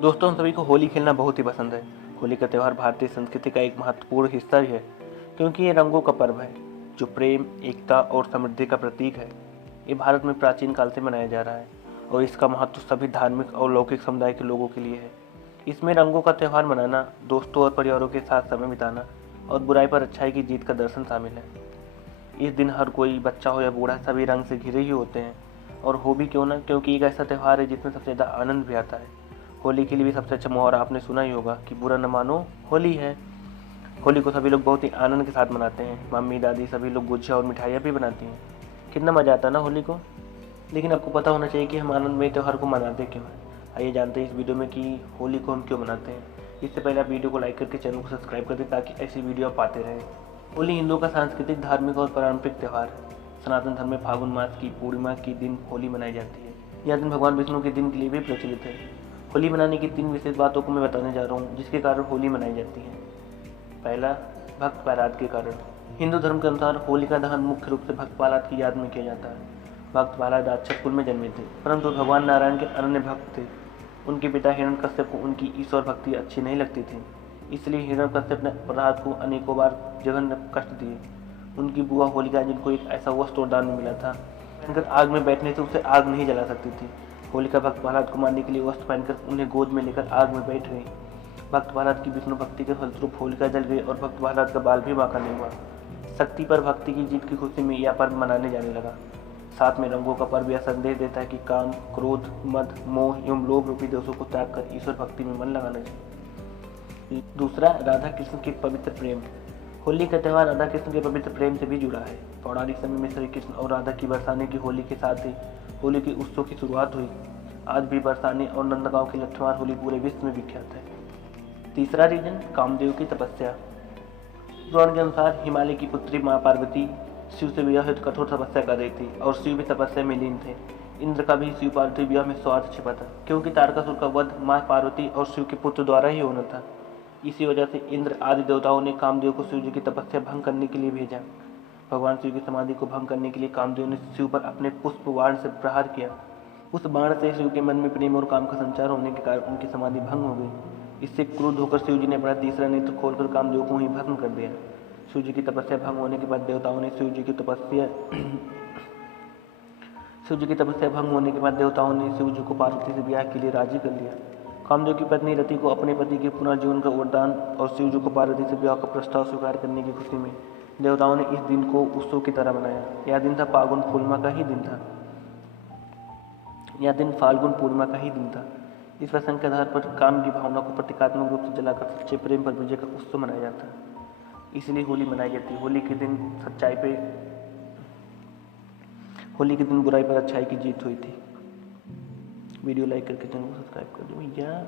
दोस्तों, हम सभी को होली खेलना बहुत ही पसंद है। होली का त्यौहार भारतीय संस्कृति का एक महत्वपूर्ण हिस्सा ही है, क्योंकि ये रंगों का पर्व है जो प्रेम, एकता और समृद्धि का प्रतीक है। ये भारत में प्राचीन काल से मनाया जा रहा है और इसका महत्व सभी धार्मिक और लौकिक समुदाय के लोगों के लिए है। इसमें रंगों का त्यौहार मनाना, दोस्तों और परिवारों के साथ समय बिताना और बुराई पर अच्छाई की जीत का दर्शन शामिल है। इस दिन हर कोई, बच्चा हो या बूढ़ा, सभी रंग से घिरे ही होते हैं। और हो भी क्यों ना, क्योंकि एक ऐसा त्यौहार है जिसमें सबसे ज़्यादा आनंद भी आता है। होली के लिए भी सबसे अच्छा मुहावरा आपने सुना ही होगा कि बुरा न मानो होली है। होली को सभी लोग बहुत ही आनंद के साथ मनाते हैं। मम्मी, दादी सभी लोग गुझिया और मिठाइयाँ भी बनाती हैं। कितना मज़ा आता है ना होली को। लेकिन आपको पता होना चाहिए कि हम आनंदमय त्यौहार को मनाते क्यों हैं। आइए जानते हैं इस वीडियो में कि होली को हम क्यों मनाते हैं। इससे पहले आप वीडियो को लाइक करके चैनल को सब्सक्राइब कर दें ताकि ऐसी वीडियो आप पाते रहें। होली हिंदुओं का सांस्कृतिक, धार्मिक और पारंपरिक त्यौहार है। सनातन धर्म में फागुन मास की पूर्णिमा के दिन होली मनाई जाती है। यह दिन भगवान विष्णु के दिन के लिए भी प्रचलित है। होली मनाने की 3 विशेष बातों को मैं बताने जा रहा हूँ जिसके कारण होली मनाई जाती है। पहला, भक्त प्रहलाद के कारण। हिंदू धर्म के अनुसार होली का दहन मुख्य रूप से भक्त प्रहलाद की याद में किया जाता है। भक्त प्रहलाद राक्षस कुल में जन्मे थे, परंतु भगवान नारायण के अनन्य भक्त थे। उनके पिता हिरण्यकश्यप को उनकी ईश्वर भक्ति अच्छी नहीं लगती थी, इसलिए हिरण्यकश्यप ने प्रहलाद को अनेकों बार जघन्य कष्ट दिए। उनकी बुआ होलिका, जिनको एक ऐसा वस्त्र वरदान में मिला था, पहनकर आग में बैठने से उसे आग नहीं जला सकती थी। होलिका भक्त प्रहलाद को मारने के लिए वस्त्र पहनकर उन्हें गोद में लेकर आग में बैठ गई। भक्त प्रहलाद की विष्णु भक्ति के फलस्वरूप होलिका जल गई और भक्त प्रहलाद का बाल भी बांका नहीं हुआ। शक्ति पर भक्ति की जीत की खुशी में यह पर्व मनाने जाने लगा। साथ में रंगों का पर्व यह संदेश देता है कि काम, क्रोध, मद, मोह एवं लोभ रूपी दोषों को त्याग कर ईश्वर भक्ति में मन लगाना चाहिए। दूसरा, राधा कृष्ण के पवित्र प्रेम। होली का त्यौहार राधा कृष्ण के पवित्र प्रेम से भी जुड़ा है। पौराणिक समय में श्री कृष्ण और राधा की बरसाने की होली के साथ ही होली के उत्सव की शुरुआत हुई। आज भी बरसाने और नंदगांव की लट्ठमार होली पूरे विश्व में विख्यात है। तीसरा रीजन, कामदेव की तपस्या। पुराण के अनुसार हिमालय की पुत्री माँ पार्वती शिव से विवाह हेतु कठोर तपस्या कर रही थी और शिव भी तपस्या में लीन थे। इंद्र का भी शिव पार्वती विवाह में स्वार्थ छिपा था, क्योंकि तारकासुर का वध माँ पार्वती और शिव के पुत्र द्वारा ही होना था। इसी वजह से इंद्र आदि देवताओं ने कामदेव को शिव जी की तपस्या भंग करने के लिए भेजा। भगवान शिव की समाधि को भंग करने के लिए कामदेव ने शिव पर अपने पुष्प बाण से प्रहार किया। उस बाण से शिव के मन में प्रेम और काम का संचार होने के कारण उनकी समाधि भंग हो गई। इससे क्रुद्ध होकर शिव जी ने अपना तीसरा नेत्र खोलकर कामदेव को ही भस्म कर दिया। शिव जी की तपस्या भंग होने के बाद देवताओं ने शिव जी की को पार्वती से ब्याह के लिए राजी कर लिया। कामदेव की पत्नी रति को अपने पति के पुनर्जीवन का वरदान और शिव जी को पार्वती से विवाह का प्रस्ताव स्वीकार करने की खुशी में देवताओं ने इस दिन को उत्सव की तरह मनाया। यह दिन फाल्गुन पूर्णिमा का ही दिन था। इस प्रसंग के आधार पर काम की भावना को प्रतीकात्मक रूप से जलाकर सच्चे प्रेम पर विजय का उत्सव मनाया जाता है। इसलिए होली मनाई जाती है। होली के दिन बुराई पर अच्छाई की जीत हुई थी। वीडियो लाइक करके चैनल को सब्सक्राइब कर दो भैया।